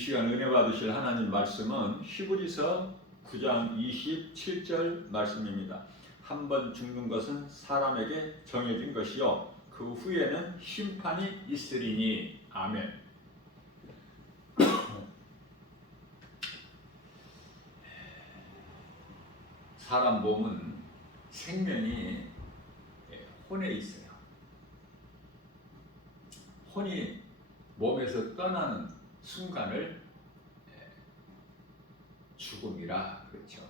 시간 은혜 받으실 하나님 말씀은 히브리서 9장 27절 말씀입니다. 한 번 죽는 것은 사람에게 정해진 것이요 그 후에는 심판이 있으리니. 아멘. 사람 몸은 생명이 혼에 있어요. 혼이 몸에서 떠나는 순간을 죽음이라 그렇죠.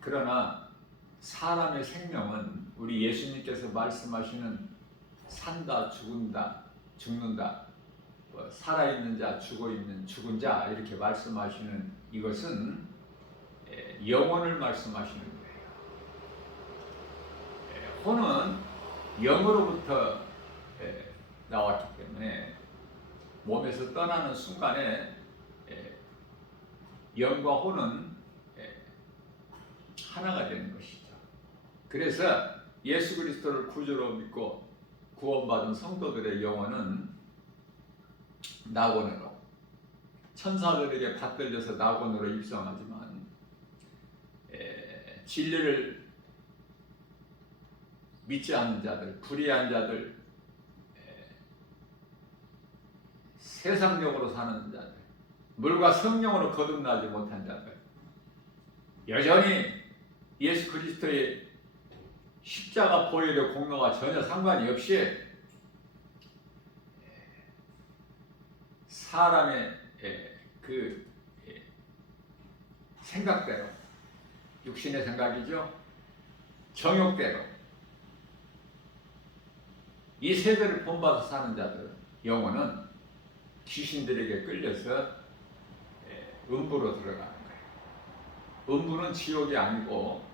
그러나 사람의 생명은 우리 예수님께서 말씀하시는 산다, 죽는다, 살아있는 자, 죽은 자 이렇게 말씀하시는 이것은 영혼을 말씀하시는 거예요. 혼은 영으로부터 나왔기 때문에 몸에서 떠나는 순간에 영과 혼은 하나가 되는 것이죠. 그래서 예수 그리스도를 구주로 믿고 구원받은 성도들의 영혼은 낙원으로, 천사들에게 받들려서 낙원으로 입성하지만 진리를 믿지 않는 자들, 불의한 자들, 세상적으로 사는 자들, 물과 성령으로 거듭나지 못한 자들, 여전히 예수 그리스도의 십자가 보혈의 공로와 전혀 상관이 없이 사람의 그 생각대로, 육신의 생각이죠, 정욕대로 이 세대를 본받아 사는 자들 영혼은 귀신들에게 끌려서 음부로 들어가는 거예요. 음부는 지옥이 아니고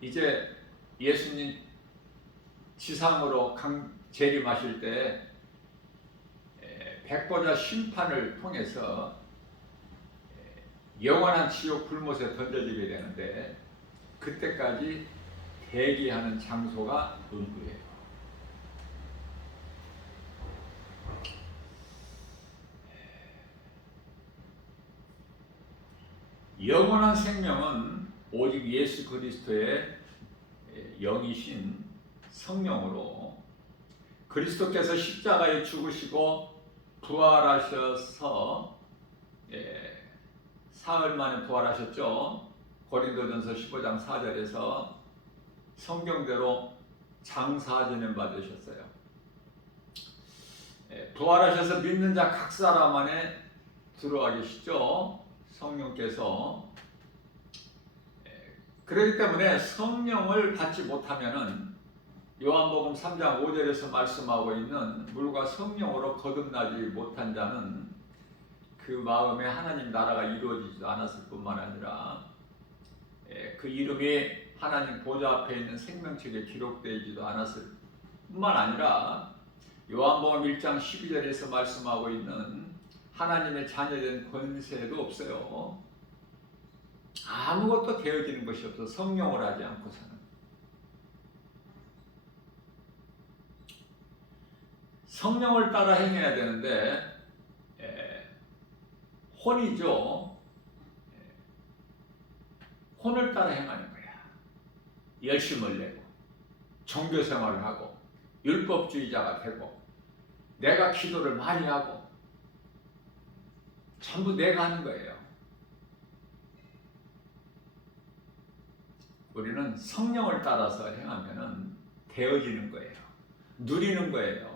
이제 예수님 지상으로 재림하실 때 백보자 심판을 통해서 영원한 지옥 불못에 던져지게 되는데 그때까지 대기하는 장소가 음부예요. 영원한 생명은 오직 예수 그리스도의 영이신 성령으로 그리스도께서 십자가에 죽으시고 부활하셔서 사흘 만에 부활하셨죠. 고린도전서 15장 4절에서 성경대로 장사지냄 받으셨어요. 부활하셔서 믿는 자 각 사람 안에 들어와 계시죠. 성령께서. 그렇기 때문에 성령을 받지 못하면은 요한복음 3장 5절에서 말씀하고 있는 물과 성령으로 거듭나지 못한 자는 그 마음에 하나님 나라가 이루어지지도 않았을 뿐만 아니라 그 이름이 하나님 보좌 앞에 있는 생명책에 기록되지도 않았을 뿐만 아니라 요한복음 1장 12절에서 말씀하고 있는 하나님의 자녀된 권세도 없어요. 아무것도 되어지는 것이 없어. 성령을 하지 않고서는. 성령을 따라 행해야 되는데 혼이죠. 혼을 따라 행하는 거야. 열심을 내고 종교 생활을 하고 율법주의자가 되고 내가 기도를 많이 하고 전부 내가 하는 거예요. 우리는 성령을 따라서 행하면은 되어지는 거예요. 누리는 거예요.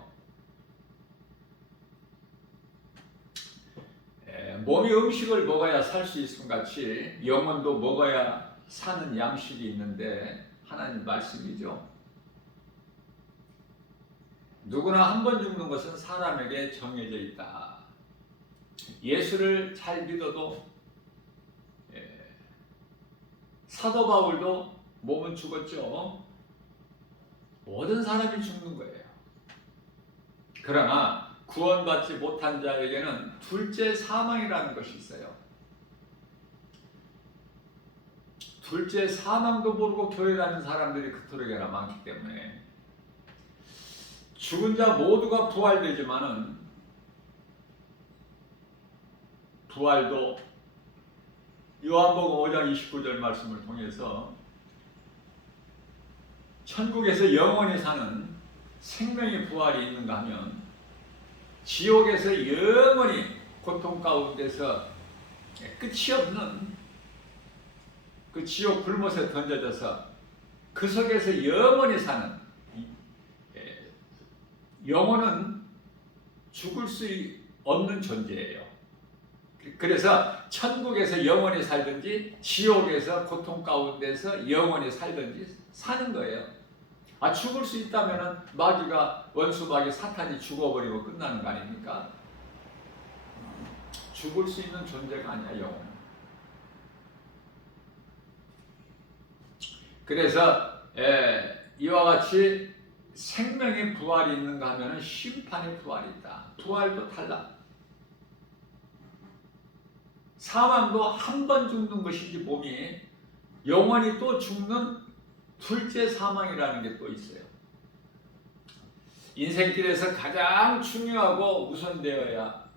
몸이 음식을 먹어야 살 수 있음 같이 영혼도 먹어야 사는 양식이 있는데 하나님 말씀이죠. 누구나 한 번 죽는 것은 사람에게 정해져 있다. 예수를 잘 믿어도 사도 바울도 몸은 죽었죠. 모든 사람이 죽는 거예요. 그러나 구원받지 못한 자에게는 둘째 사망이라는 것이 있어요. 둘째 사망도 모르고 교회 다니는 사람들이 그토록이나 많기 때문에 죽은 자 모두가 부활되지만은 부활도 요한복음 5장 29절 말씀을 통해서 천국에서 영원히 사는 생명의 부활이 있는가 하면 지옥에서 영원히 고통 가운데서 끝이 없는 그 지옥 불못에 던져져서 그 속에서 영원히 사는 영혼은 죽을 수 없는 존재예요. 그래서 천국에서 영원히 살든지 지옥에서 고통 가운데서 영원히 살든지 사는 거예요. 죽을 수 있다면 마귀가 원수 마귀 사탄이 죽어버리고 끝나는 거 아닙니까? 죽을 수 있는 존재가 아니야 영혼은. 그래서 이와 같이 생명의 부활이 있는가 하면 심판의 부활이 있다. 부활도 달라. 사망도 한 번 죽는 것이지 몸이 영원히 또 죽는 둘째 사망이라는 게 또 있어요. 인생길에서 가장 중요하고 우선되어야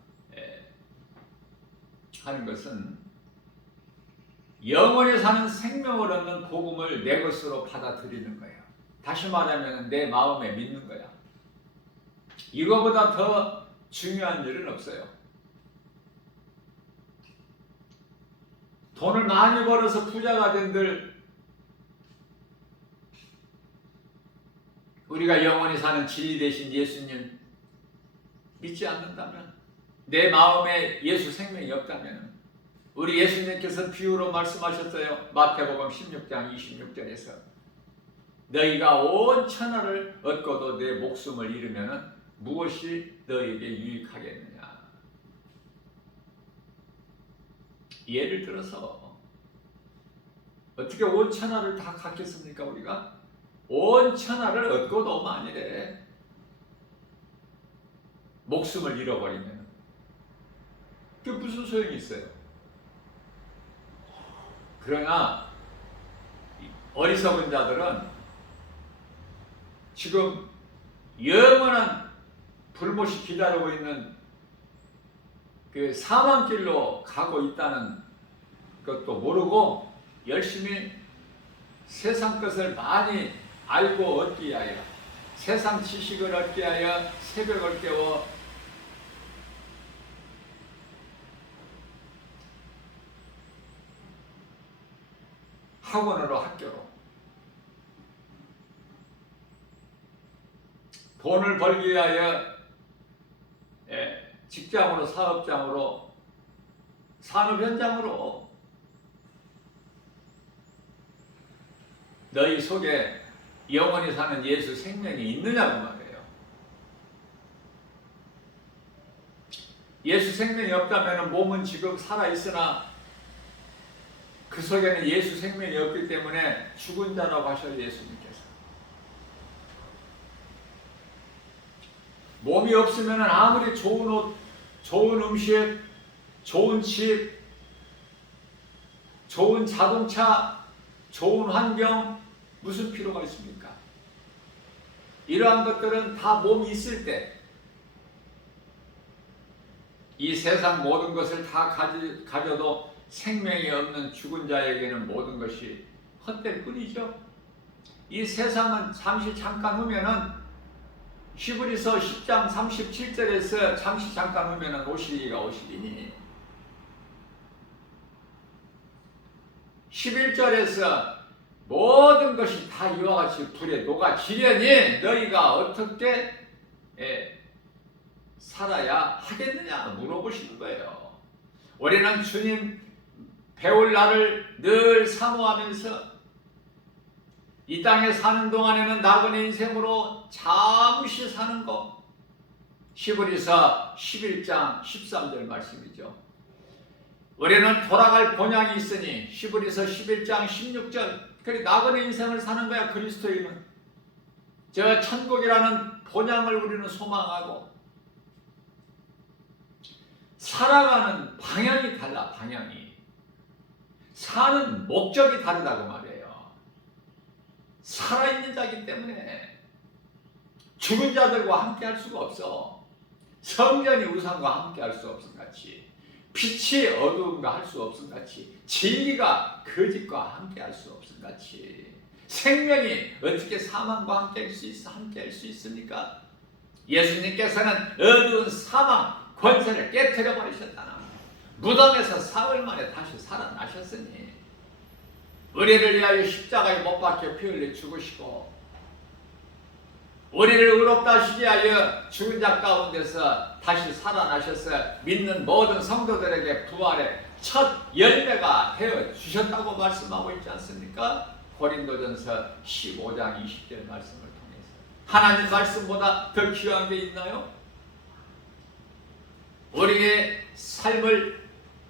하는 것은 영원히 사는 생명을 얻는 복음을 내 것으로 받아들이는 거예요. 다시 말하면 내 마음에 믿는 거야. 이거보다 더 중요한 일은 없어요. 돈을 많이 벌어서 부자가 된들 우리가 영원히 사는 진리 되신 예수님 믿지 않는다면, 내 마음에 예수 생명이 없다면, 우리 예수님께서 비유로 말씀하셨어요. 마태복음 16장 26절에서 너희가 온 천하를 얻고도 내 목숨을 잃으면 무엇이 너희에게 유익하겠느냐. 예를 들어서 어떻게 온 천하를 다 갖겠습니까? 우리가 온 천하를 얻고도 만일에 목숨을 잃어버리면 그게 무슨 소용이 있어요? 그러나 어리석은 자들은 지금 영원한 불못이 기다리고 있는 그 사망길로 가고 있다는 것도 모르고 열심히 세상 것을 많이 알고 얻기 위하여, 세상 지식을 얻기 위하여 새벽을 깨워 학원으로 학교로 돈을 벌기 위하여 직장으로 사업장으로 산업 현장으로 너희 속에 영원히 사는 예수 생명이 있느냐고 말해요. 예수 생명이 없다면 몸은 지금 살아있으나 그 속에는 예수 생명이 없기 때문에 죽은 자라고 하셔요. 예수님께서. 몸이 없으면 아무리 좋은 옷, 좋은 음식, 좋은 집, 좋은 자동차, 좋은 환경 무슨 필요가 있습니까? 이러한 것들은 다 몸이 있을 때 이 세상 모든 것을 다 가져도 생명이 없는 죽은 자에게는 모든 것이 헛될 뿐이죠. 이 세상은 잠시 잠깐 후면은 히브리서 10장 37절에서 잠시 잠깐 후면은 오시리가 오시리니 11절에서 모든 것이 다 이와 같이 불에 녹아지려니 너희가 어떻게 살아야 하겠느냐 물어보시는 거예요. 우리는 주님 배울 날을 늘 사모하면서 이 땅에 사는 동안에는 나그네 인생으로 잠시 사는 것. 히브리서 11장 13절 말씀이죠. 우리는 돌아갈 본향이 있으니 히브리서 11장 16절. 그래 나그네 인생을 사는 거야. 그리스도인은 저 천국이라는 본향을 우리는 소망하고 살아가는 방향이 달라. 방향이 사는 목적이 다르다고 말이에요. 살아있는 자이기 때문에 죽은 자들과 함께 할 수가 없어. 성전이 우상과 함께 할 수 없음 같이, 빛이 어두움과 할 수 없음 같이, 진리가 거짓과 함께 할 수 없음 같이, 생명이 어떻게 사망과 함께 할 수 있습니까? 예수님께서는 어두운 사망 권세를 깨뜨려 버리셨다나, 무덤에서 사흘 만에 다시 살아나셨으니, 우리를 위하여 십자가에 못 박혀 피 흘려 죽으시고, 우리를 의롭다 하시기 위하여 죽은 자 가운데서 다시 살아나셔서 믿는 모든 성도들에게 부활의 첫 열매가 되어 주셨다고 말씀하고 있지 않습니까? 고린도전서 15장 20절 말씀을 통해서. 하나님 말씀보다 더 귀한 게 있나요? 우리의 삶을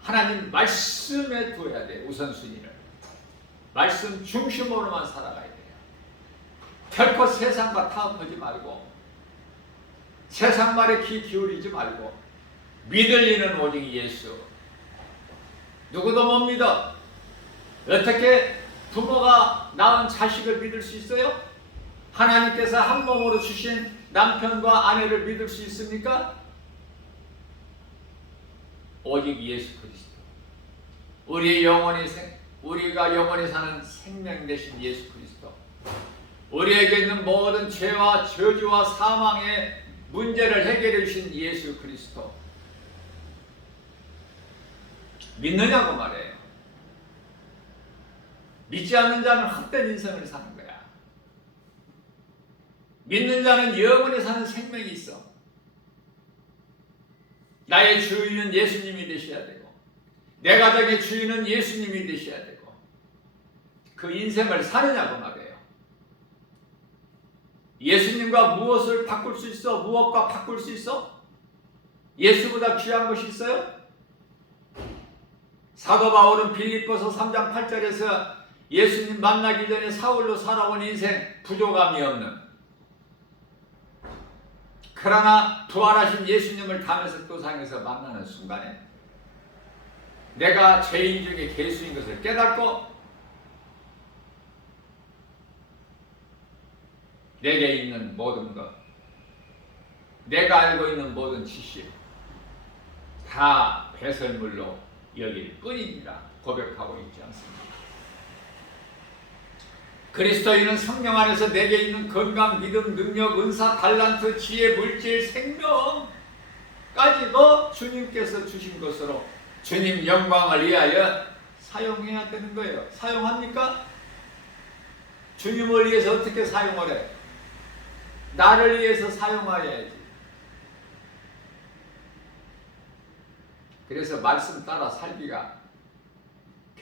하나님 말씀에 두어야 돼. 우선순위를 말씀 중심으로만 살아가야 돼요. 결코 세상과 타협하지 말고, 세상 말에 귀 기울이지 말고, 믿을 이는 오직 예수. 누구도 못 믿어. 어떻게 부모가 낳은 자식을 믿을 수 있어요? 하나님께서 한 몸으로 주신 남편과 아내를 믿을 수 있습니까? 오직 예수 그리스도. 우리가 영원히 사는 생명 되신 예수 그리스도. 우리에게 있는 모든 죄와 저주와 사망의 문제를 해결해 주신 예수 그리스도. 믿느냐고 말해요. 믿지 않는 자는 헛된 인생을 사는 거야. 믿는 자는 영원히 사는 생명이 있어. 나의 주인은 예수님이 되셔야 되고, 내 가정의 주인은 예수님이 되셔야 되고, 그 인생을 사느냐고 말해요. 예수님과 무엇을 바꿀 수 있어? 무엇과 바꿀 수 있어? 예수보다 귀한 것이 있어요? 사도 바울은 빌립보서 3장 8절에서 예수님 만나기 전에 사울로 살아온 인생 부족함이 없는, 그러나 부활하신 예수님을 담에서 또상에서 만나는 순간에 내가 죄인 중에 괴수인 것을 깨닫고 내게 있는 모든 것, 내가 알고 있는 모든 지식 다 배설물로 여길 뿐입니다. 고백하고 있지 않습니까? 그리스도인은 성령 안에서 내게 있는 건강, 믿음, 능력, 은사, 달란트, 지혜, 물질, 생명까지도 주님께서 주신 것으로 주님 영광을 위하여 사용해야 되는 거예요. 사용합니까? 주님을 위해서 어떻게 사용을 해? 나를 위해서 사용하여야지. 그래서 말씀 따라 살기가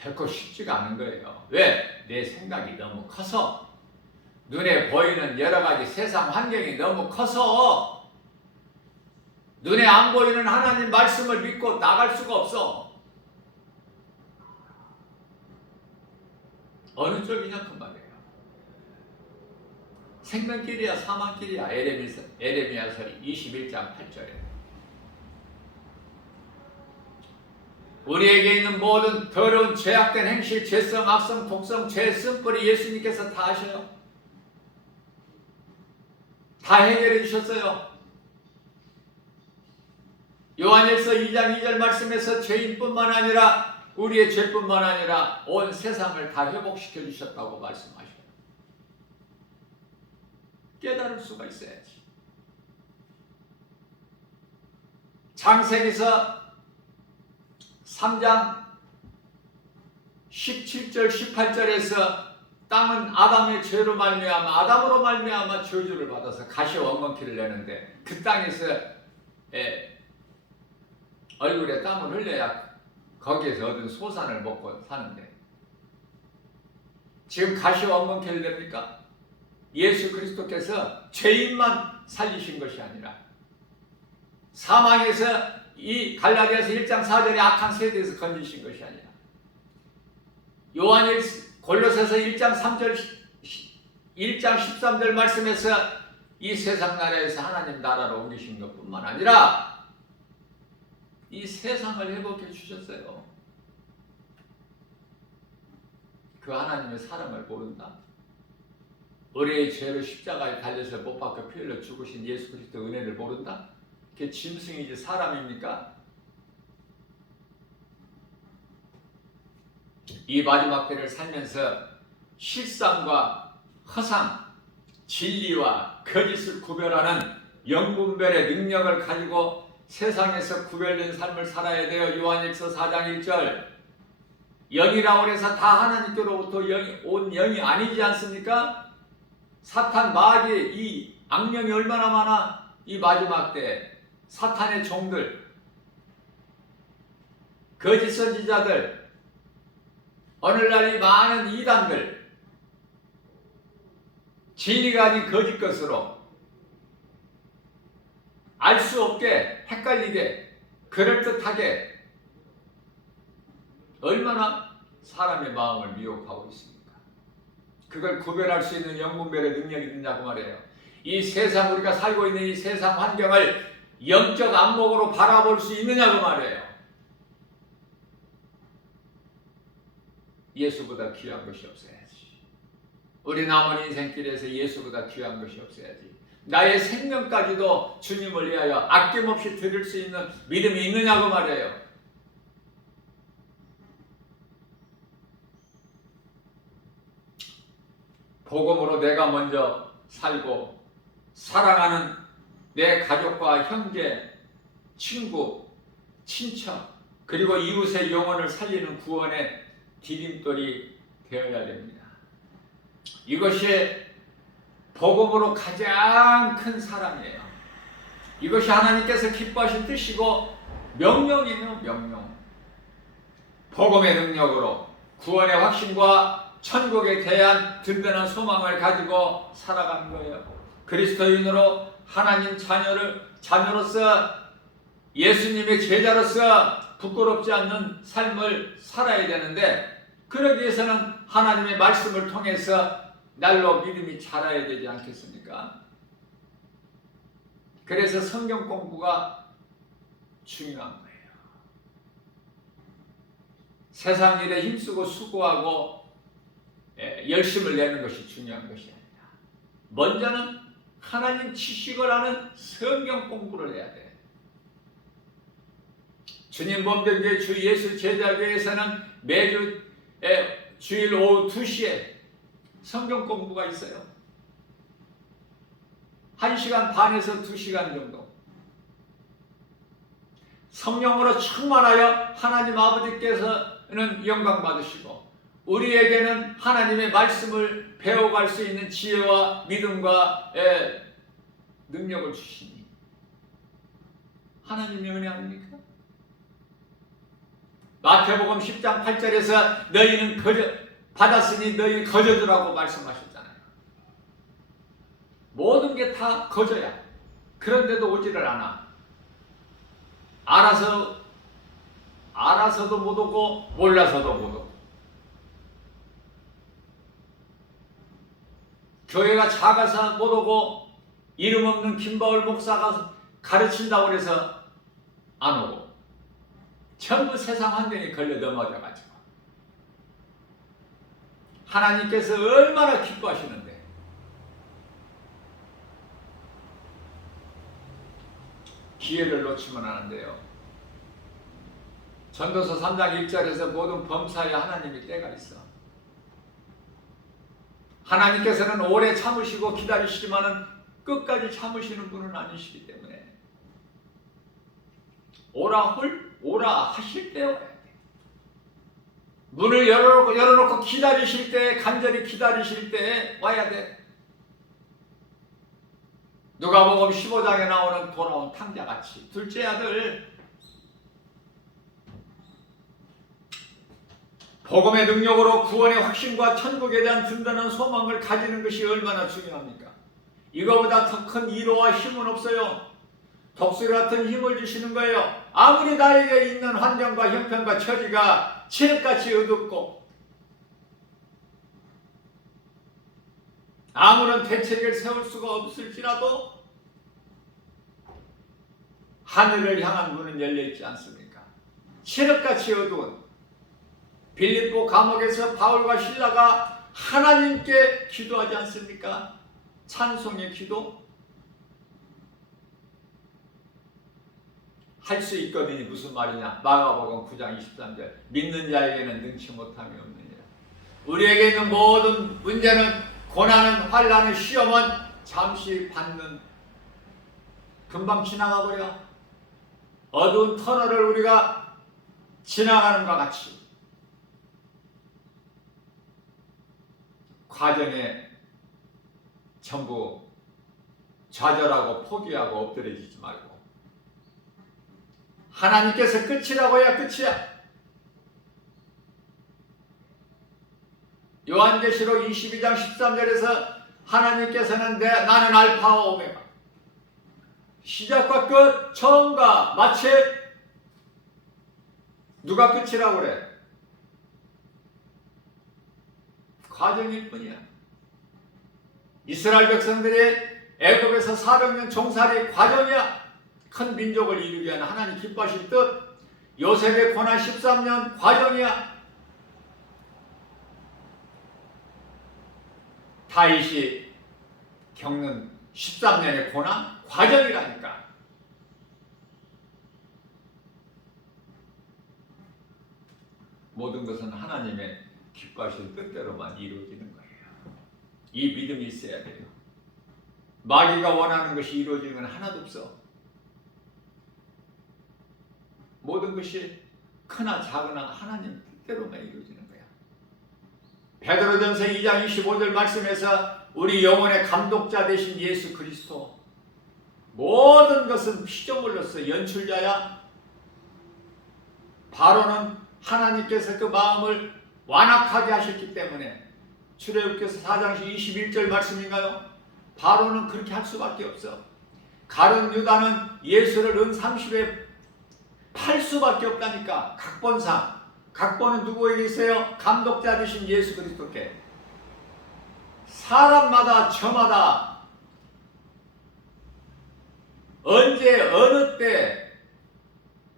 결코 쉽지가 않은 거예요. 왜? 내 생각이 너무 커서, 눈에 보이는 여러 가지 세상 환경이 너무 커서 눈에 안 보이는 하나님 말씀을 믿고 나갈 수가 없어. 어느 쪽이냐 그 말이에요. 생명길이야 사망길이야. 에레미야서 21장 8절에 우리에게 있는 모든 더러운 죄악된 행실, 죄성, 악성, 독성, 죄 쓴뿌리 예수님께서 다 하셔요. 다 해결해 주셨어요. 요한일서 2장 2절 말씀에서 죄인뿐만 아니라 우리의 죄뿐만 아니라 온 세상을 다 회복시켜 주셨다고 말씀하셔요. 깨달을 수가 있어야지. 창세기서 3장 17절 18절에서 땅은 아담의 죄로 말미암아, 아담으로 말미암아 저주를 받아서 가시와 엉겅퀴를 내는데 그 땅에서 얼굴에 땀을 흘려야 거기에서 얻은 소산을 먹고 사는데 지금 가시와 엉겅퀴를 냅니까? 예수 그리스도께서 죄인만 살리신 것이 아니라 사망에서 이 갈라디아서 1장 4절의 악한 세대에서 건지신 것이 아니라 골로새서 1장 13절 말씀에서 이 세상 나라에서 하나님 나라로 옮기신 것뿐만 아니라 이 세상을 회복해 주셨어요. 그 하나님의 사랑을 모른다? 우리의 죄로 십자가에 달려서 못 박혀 피 흘려 죽으신 예수 그리스도 은혜를 모른다? 그게 짐승이지 사람입니까? 이 마지막 때를 살면서 실상과 허상, 진리와 거짓을 구별하는 영분별의 능력을 가지고 세상에서 구별된 삶을 살아야 돼요. 요한일서 4장 1절. 영이라고 해서 다 하나님께로부터 온 영이 아니지 않습니까? 사탄, 마귀, 이 악령이 얼마나 많아? 이 마지막 때 사탄의 종들, 거짓 선지자들, 오늘날 이 많은 이단들, 진리가 아닌 거짓 것으로 알 수 없게, 헷갈리게, 그럴듯하게 얼마나 사람의 마음을 미혹하고 있습니까? 그걸 구별할 수 있는 영분별의 능력이 있느냐고 말이에요. 이 세상, 우리가 살고 있는 이 세상 환경을 영적 안목으로 바라볼 수 있느냐고 말이에요. 예수보다 귀한 것이 없어야지. 우리 남은 인생길에서 예수보다 귀한 것이 없어야지. 나의 생명까지도 주님을 위하여 아낌없이 드릴 수 있는 믿음이 있느냐고 말이에요. 복음으로 내가 먼저 살고 사랑하는 내 가족과 형제, 친구, 친척, 그리고 이웃의 영혼을 살리는 구원의 디딤돌이 되어야 됩니다. 이것이 복음으로 가장 큰 사랑이에요. 이것이 하나님께서 기뻐하신 뜻이고 명령이며 명령. 복음의 능력으로 구원의 확신과 천국에 대한 든든한 소망을 가지고 살아가는 거예요. 그리스도인으로 하나님 자녀로서 예수님의 제자로서 부끄럽지 않는 삶을 살아야 되는데, 그러기 위해서는 하나님의 말씀을 통해서 날로 믿음이 자라야 되지 않겠습니까? 그래서 성경 공부가 중요한 거예요. 세상 일에 힘쓰고 수고하고 열심을 내는 것이 중요한 것이 아니라 먼저는 하나님 지식을 아는 성경 공부를 해야 돼. 주님 몸된 주 예수 제자교회에서는 매주 주일 오후 2시에 성경 공부가 있어요. 1시간 반에서 2시간 정도. 성령으로 충만하여 하나님 아버지께서는 영광 받으시고 우리에게는 하나님의 말씀을 배워갈 수 있는 지혜와 믿음과 능력을 주시니 하나님의 은혜 아닙니까? 마태복음 10장 8절에서 너희는 받았으니 너희 거저주라고 말씀하셨잖아요. 모든 게 다 거저야. 그런데도 오지를 않아. 알아서도 못 오고 몰라서도 못 오고. 교회가 작아서 못 오고 이름 없는 김바울 목사가 가르친다고 해서 안 오고 전부 세상 환경에 걸려 넘어져가지고 하나님께서 얼마나 기뻐하시는데 기회를 놓치면 안 돼요. 전도서 3장 1절에서 모든 범사에 하나님이 때가 있어. 하나님께서는 오래 참으시고 기다리시지만은 끝까지 참으시는 분은 아니시기 때문에 오라 하실 때 와야 돼. 문을 열어놓고 기다리실 때, 간절히 기다리실 때 와야 돼. 누가복음 15장에 나오는 돌아온 탕자같이 둘째 아들 복음의 능력으로 구원의 확신과 천국에 대한 든든한 소망을 가지는 것이 얼마나 중요합니까? 이거보다 더 큰 위로와 힘은 없어요. 독수리 같은 힘을 주시는 거예요. 아무리 나에게 있는 환경과 형편과 처지가 칠흑같이 어둡고 아무런 대책을 세울 수가 없을지라도 하늘을 향한 문은 열려있지 않습니까? 칠흑같이 어두운 빌립보 감옥에서 바울과 실라가 하나님께 기도하지 않습니까? 찬송의 기도 할 수 있거든요. 무슨 말이냐? 마가복음 9장 23절 믿는 자에게는 능치 못함이 없느니라. 우리에게 있는 모든 문제는 고난은 환난은 시험은 잠시 받는 금방 지나가 버려. 어두운 터널을 우리가 지나가는 것 같이 과정에 전부 좌절하고 포기하고 엎드려지지 말고 하나님께서 끝이라고 해야 끝이야. 요한계시록 22장 13절에서 하나님께서는 나는 알파와 오메가 시작과 끝 처음과 마치 누가 끝이라고 그래? 과정일 뿐이야. 이스라엘 백성들이 애굽에서 400년 종살이 과정이야. 큰 민족을 이루기 위한 하나님 기뻐하실 뜻. 요셉의 고난 13년 과정이야. 다윗이 겪는 13년의 고난 과정이라니까. 모든 것은 하나님의 기뻐하실 뜻대로만 이루어지는 거예요. 이 믿음이 있어야 돼요. 마귀가 원하는 것이 이루어지는 건 하나도 없어. 모든 것이 크나 작으나 하나님 뜻대로만 이루어지는 거야. 베드로전서 2장 25절 말씀에서 우리 영혼의 감독자 되신 예수 그리스도 모든 것은 피조물로서 연출자야. 바로는 하나님께서 그 마음을 완악하게 하셨기 때문에 출애굽기서 4장 21절 말씀인가요? 바로는 그렇게 할 수밖에 없어. 가룟 유다는 예수를 은 30에 팔 수밖에 없다니까. 각본상. 각본은 누구에게 있어요? 감독자 되신 예수 그리스도께. 사람마다 저마다 언제 어느 때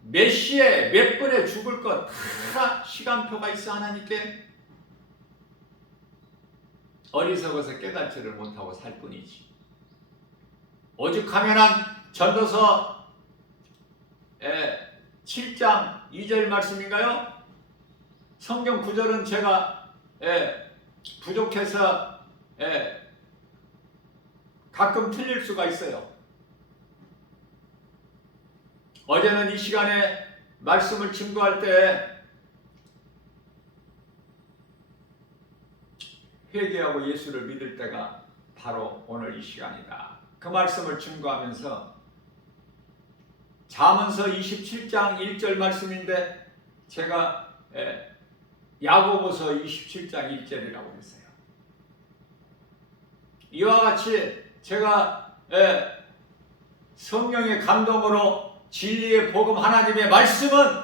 몇 시에 몇 분에 죽을 것 다 시간표가 있어. 하나님께. 어리석어서 깨닫지를 못하고 살 뿐이지. 오죽하면 전도서 7장 2절 말씀인가요? 성경 구절은 제가 부족해서 가끔 틀릴 수가 있어요. 어제는 이 시간에 말씀을 증거할 때 회개하고 예수를 믿을 때가 바로 오늘 이 시간이다. 그 말씀을 증거하면서 잠언서 27장 1절 말씀인데 제가 야고보서 27장 1절이라고 했어요. 이와 같이 제가 성령의 감동으로 진리의 복음 하나님의 말씀은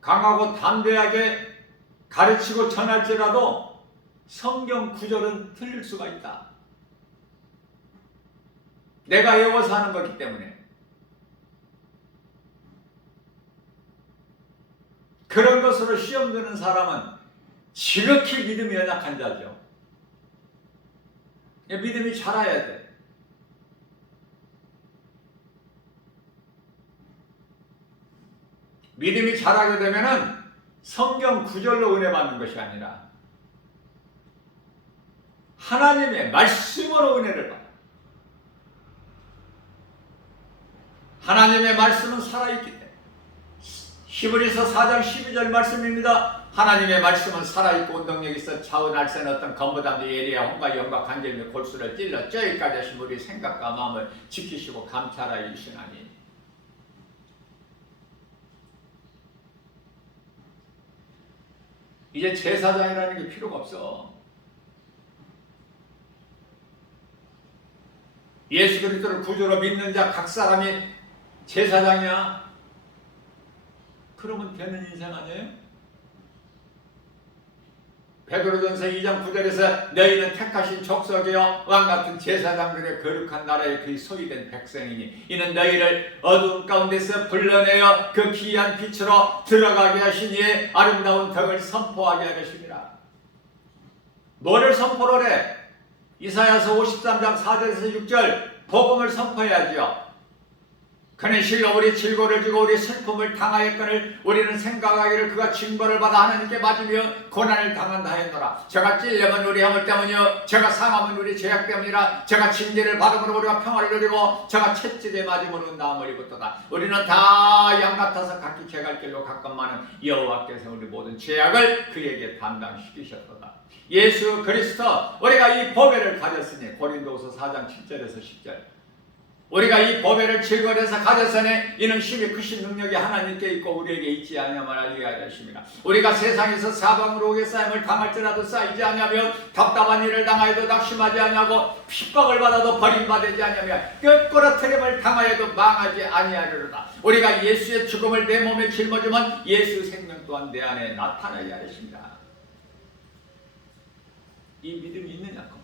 강하고 담대하게 가르치고 전할지라도 성경 구절은 틀릴 수가 있다. 내가 외워서 하는 거기 때문에. 그런 것으로 시험 드는 사람은 지극히 믿음이 연약한 자죠. 믿음이 자라야 돼. 믿음이 자라게 되면은 성경 구절로 은혜 받는 것이 아니라 하나님의 말씀으로 은혜를 받아. 하나님의 말씀은 살아있기 때문에. 히브리서 4장 12절 말씀입니다. 하나님의 말씀은 살아있고 운동력이 있어 좌우 날선 어떤 검보다도 예리하 혼과 영과 관절며 골수를 찔러 저기까지 하신 우리 생각과 마음을 지키시고 감찰하여 주시나니. 이제 제사장이라는 게 필요가 없어. 예수 그리스도를 구주로 믿는 자 각 사람이 제사장이야. 그러면 되는 인생 아니에요? 베드로전서 2장 9절에서 너희는 택하신 족속이요 왕같은 제사장들의 거룩한 나라의 그 소유된 백성이니 이는 너희를 어두운 가운데서 불러내어 그 귀한 빛으로 들어가게 하신 이의 아름다운 덕을 선포하게 하시니라. 뭐를 선포를 해? 이사야서 53장 4절에서 6절 복음을 선포해야지요. 그는 실로 우리 질고를 지고 우리 슬픔을 당하였거늘 우리는 생각하기를 그가 징벌을 받아 하나님께 맞으며 고난을 당한다 하였노라. 저가 찔려면 우리 허물 때문이요 저가 상함은 우리 죄악 때문이라. 저가 징계를 받음으로 우리가 평화를 누리고 저가 채찍에 맞음으로 나음을 입었도다. 우리는 다 양 같아서 각기 제 갈 길로 갔건만은 여호와께서 우리 모든 죄악을 그에게 담당시키셨도다. 예수 그리스도 우리가 이 보배를 가졌으니 고린도후서 4장 7절에서 10절 우리가 이 보배를 즐거워해서 가졌으니 이는 힘이 크신 능력이 하나님께 있고 우리에게 있지 아니하면 알게 하셨습니다. 우리가 세상에서 사방으로 오게 쌓임을 당할지라도 쌓이지 아니하며 답답한 일을 당하여도 낙심하지 아니하고 핍박을 받아도 버림받지 아니하며 꾀꼬라트림을 당하여도 망하지 아니하리로다. 우리가 예수의 죽음을 내 몸에 짊어지면 예수 생명 또한 내 안에 나타나게 하십니다. 이 믿음이 있느냐?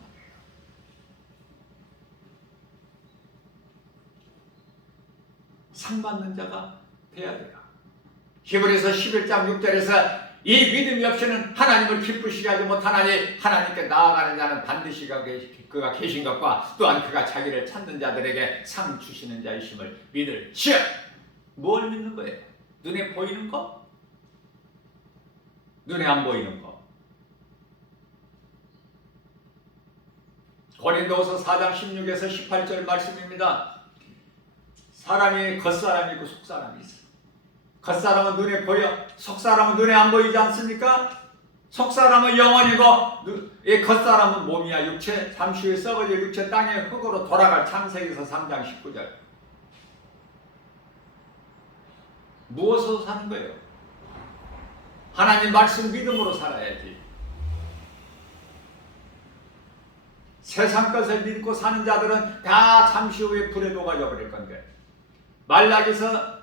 상받는 자가 돼야 돼요. 히브리서 11장 6절에서 이 믿음이 없이는 하나님을 기쁘시게 하지 못하나니 하나님께 나아가는 자는 반드시 그가 계신 것과 또한 그가 자기를 찾는 자들에게 상 주시는 자이심을 믿을지어. 뭘 믿는 거예요? 눈에 보이는 거? 눈에 안 보이는 거? 고린도후서 4장 16에서 18절 말씀입니다. 사람이 겉사람이 있고 속사람이 있어. 겉사람은 눈에 보여, 속사람은 눈에 안 보이지 않습니까? 속사람은 영혼이고 이 겉사람은 몸이야. 육체, 잠시 후에 썩어질 육체 땅의 흙으로 돌아갈. 창세기서 3장 19절. 무엇으로 사는 거예요? 하나님 말씀 믿음으로 살아야지. 세상 것을 믿고 사는 자들은 다 잠시 후에 불에 녹아져 버릴 건데, 말라기서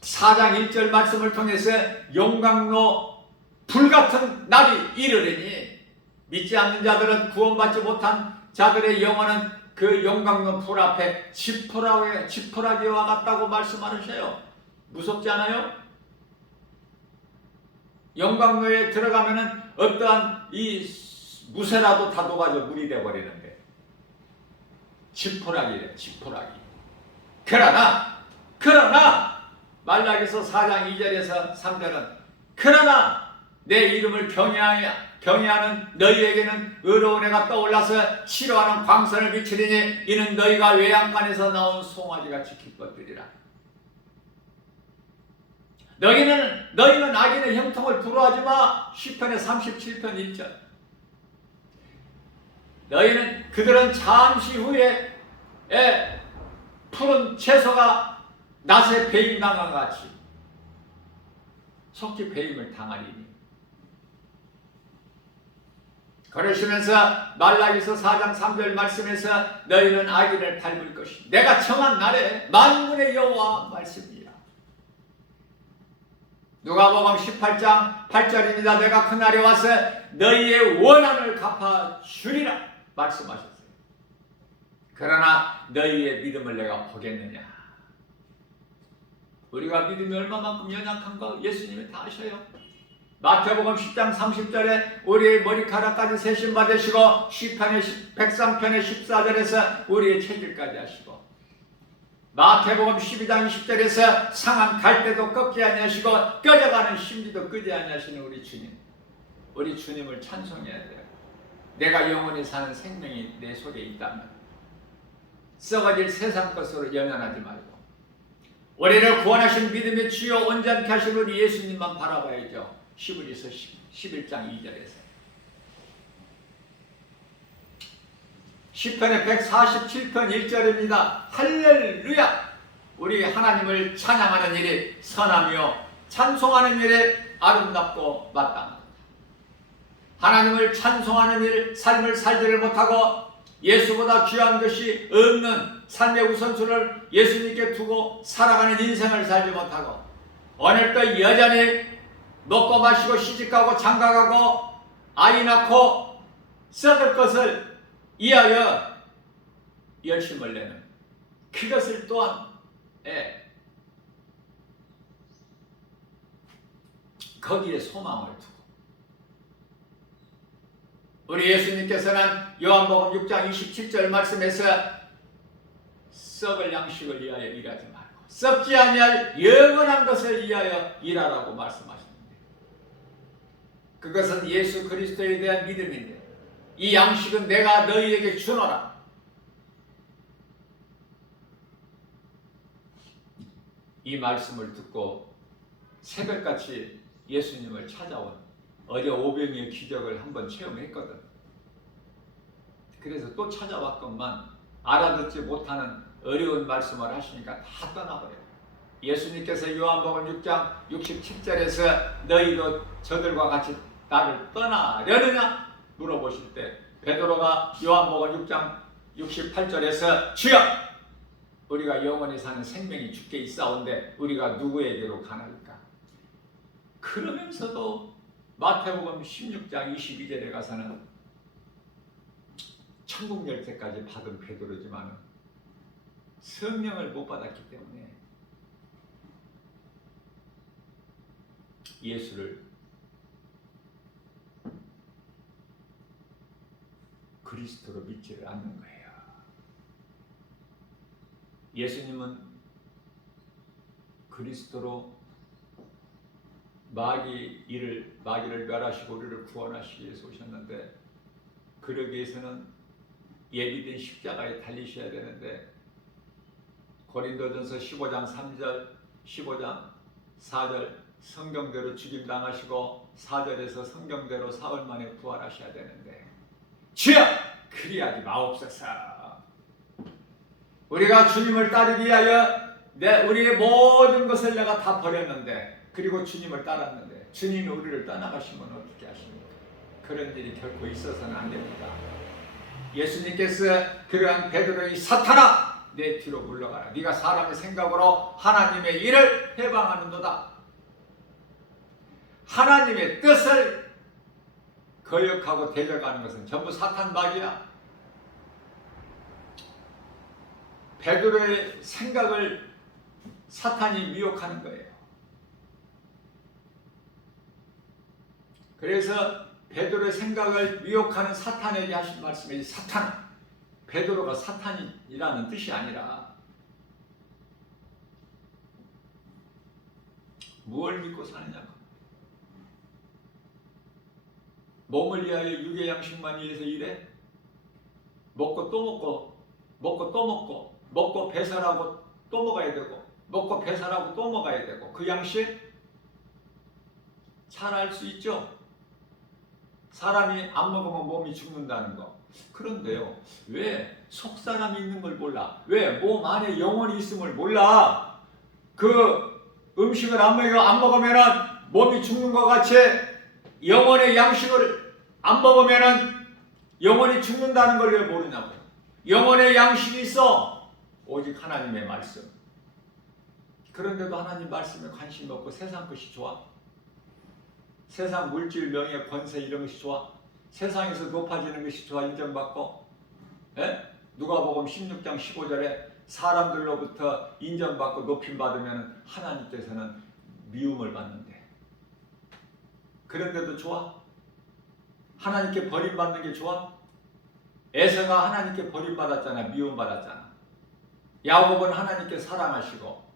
4장 1절 말씀을 통해서 용광로 불같은 날이 이르리니 믿지 않는 자들은 구원받지 못한 자들의 영혼은 그 용광로 불 앞에 지푸라기와 같다고 말씀하셔요. 무섭지 않아요? 용광로에 들어가면은 어떠한 이 무쇠라도 다 녹아져 물이 되어버리는데, 지푸라기래, 지푸라기. 그러나 말라기서 4장 2절에서 3절은 그러나 내 이름을 경외하는 너희에게는 의로운 해가 떠올라서 치료하는 광선을 비추리니 이는 너희가 외양간에서 나온 송아지같이 기뻐뜨리라. 너희는 악인의 형통을 부러워하지 마. 시편의 37편 1절. 그들은 잠시 후에 푸른 채소가 낫에 배임당한 같이 속히 배임을 당하리니. 그러시면서 말라기서 4장 3절 말씀에서 너희는 악인을 밟을 것이 내가 정한 날에 만군의 여호와 말씀이라. 누가복음 18장 8절입니다. 내가 그날에 와서 너희의 원한을 갚아주리라 말씀하셨어요. 그러나 너희의 믿음을 내가 보겠느냐. 우리가 믿음이 얼마만큼 연약한가 예수님이 다 아셔요. 마태복음 10장 30절에 우리의 머리카락까지 세심 받으시고 시편의 103편의 14절에서 우리의 체질까지 하시고, 마태복음 12장 20절에서 상한 갈대도 꺾지 아니하시고 꺼져가는 심지도 끄지 아니하시는 우리 주님. 우리 주님을 찬송해야 돼요. 내가 영원히 사는 생명이 내 속에 있다면 썩어질 세상 것으로 연연하지 말고 우리를 구원하신 믿음의 주요 온전케 하신 우리 예수님만 바라봐야죠. 히브리서 11장 2절에서 시편의 147편 1절입니다. 할렐루야. 우리 하나님을 찬양하는 일이 선하며 찬송하는 일이 아름답고 마땅하다. 하나님을 찬송하는 일, 삶을 살지를 못하고 예수보다 귀한 것이 없는 삶의 우선순위를 예수님께 두고 살아가는 인생을 살지 못하고 오늘도 여전히 먹고 마시고 시집가고 장가가고 아이 낳고 썩을 것을 위하여 열심을 내는 그것을 또한 거기에 소망을 두고 우리 예수님께서는 요한복음 6장 27절 말씀에서 썩을 양식을 위하여 일하지 말고 썩지 아니할 영원한 것을 위하여 일하라고 말씀하셨는데 그것은 예수 그리스도에 대한 믿음인데 이 양식은 내가 너희에게 주노라. 이 말씀을 듣고 새벽같이 예수님을 찾아온 어제 오병이의 기적을 한번 체험했거든. 그래서 또 찾아왔건만 알아듣지 못하는 어려운 말씀을 하시니까 다 떠나버려요. 예수님께서 요한복음 6장 67절에서 너희도 저들과 같이 나를 떠나려느냐 물어보실 때 베드로가 요한복음 6장 68절에서 주여 우리가 영원히 사는 생명이 주께 있사온데 우리가 누구에게로 가나이까. 그러면서도 마태복음 16장 22절에 가서는 천국 열쇠까지 받은 베드로지만 성령을 못 받았기 때문에 예수를 그리스도로 믿지를 않는 거예요. 예수님은 그리스도로 마귀를 멸하시고 우리를 구원하시기 위해서 오셨는데 그러기 위해서는 예비된 십자가에 달리셔야 되는데 고린도전서 15장 3절 15장 4절 성경대로 죽임당하시고 4절에서 성경대로 사흘 만에 부활하셔야 되는데 주여 그리하지 마옵소서. 우리가 주님을 따르기 위하여 우리의 모든 것을 내가 다 버렸는데 그리고 주님을 따랐는데 주님이 우리를 떠나가시면 어떻게 하십니까? 그런 일이 결코 있어서는 안 됩니다. 예수님께서 그러한 베드로의 사탄아 내 뒤로 물러가라. 네가 사람의 생각으로 하나님의 일을 해방하는도다. 하나님의 뜻을 거역하고 대적하는 것은 전부 사탄 마귀야. 베드로의 생각을 사탄이 미혹하는 거예요. 그래서 베드로의 생각을 미혹하는 사탄에게 하신 말씀이 사탄, 베드로가 사탄이라는 뜻이 아니라 무엇을 믿고 사느냐고. 몸을 위하여 육의 양식만 위해서 일해? 먹고 또 먹고 먹고 또 먹고 먹고 배설하고 또 먹어야 되고 먹고 배설하고 또 먹어야 되고 그 양식 잘 알 수 있죠? 사람이 안 먹으면 몸이 죽는다는 거. 그런데요, 왜 속사람이 있는 걸 몰라? 왜 몸 안에 영혼이 있음을 몰라? 그 음식을 안 먹으면은 몸이 죽는 것 같이 영혼의 양식을 안 먹으면은 영혼이 죽는다는 걸 왜 모르냐고. 영혼의 양식이 있어. 오직 하나님의 말씀. 그런데도 하나님 말씀에 관심이 없고 세상 것이 좋아? 세상 물질, 명예, 권세 이런 것이 좋아? 세상에서 높아지는 것이 좋아? 인정받고? 누가복음 16장 15절에 사람들로부터 인정받고 높임받으면 하나님께서는 미움을 받는데 그런데도 좋아? 하나님께 버림받는 게 좋아? 에서가 하나님께 버림받았잖아. 미움받았잖아. 야곱은 하나님께 사랑하시고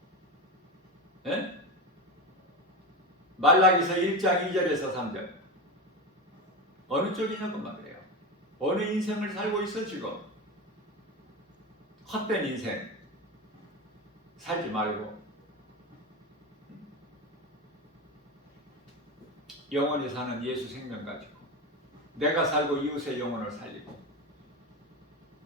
말라기서 1장 2절에서 3절 어느 쪽이냐고 말이에요. 어느 인생을 살고 있어 지금. 헛된 인생 살지 말고 영원히 사는 예수 생명 가지고 내가 살고 이웃의 영혼을 살리고